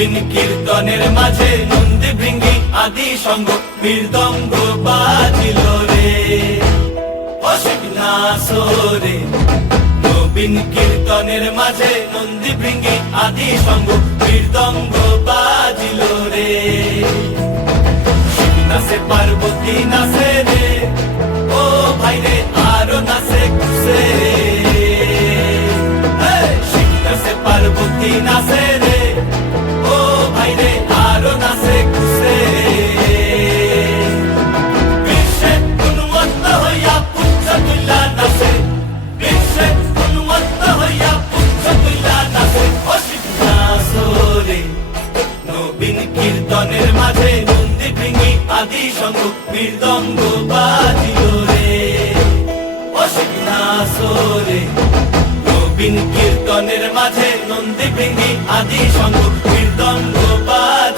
কীর্তনের মাঝে নন্দী ভৃঙ্গি আদি সঙ্গ মৃদঙ্গ বাজিল রে। অসিক না সোরে নবীন কীর্তনের মাঝে নন্দী ভৃঙ্গি আদি সঙ্গ মৃদঙ্গ বাজিল রে। নাচে পার্বতী নাচে রে। ও ভাই রে, আরও নাচে খুশে শিব নাচে পার্বতী নাচে আদি সঙ্গ মৃদঙ্গ বাজিল রে। অসিত নাসরে নবীন কীর্তনের মাঝে নন্দী ভৃঙ্গি আদি সঙ্গ মৃদঙ্গ বাজিল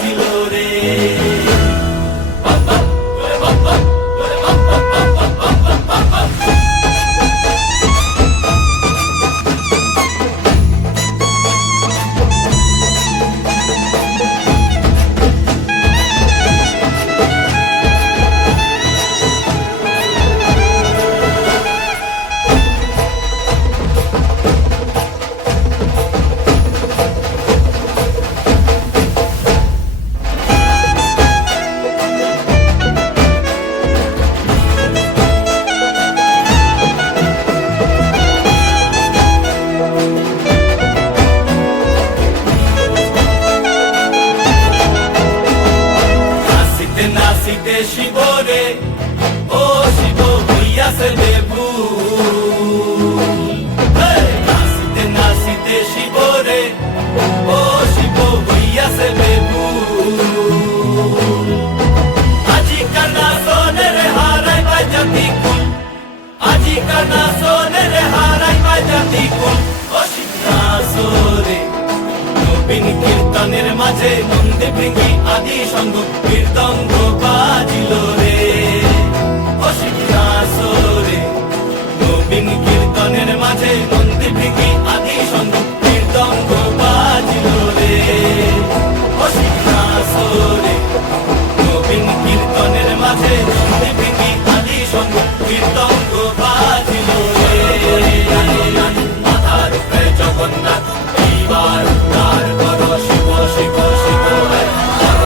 নাচিতে শিবরে ও শিব হইয়াছে শিব হইয়াছে দেবু আজি কানা সোনের হারাই বাজাতি কুল আজি কানা সোনের হারাই বাজাতি কুল ও শিবনা সোরে নবীন রণের মাঝে নন্দে ভেঙে আদি সঙ্গ কীর্তঙ্গ বাজিল রে। অসিকাসরে গোবিন কীর্তনের মাঝে নন্দে ভেঙে আদি সঙ্গ কীর্তঙ্গ বাজিল রে। অসিকাসরে গোবিন কীর্তনের মাঝে নন্দে ভেঙে আদি সঙ্গ কীর্তঙ্গ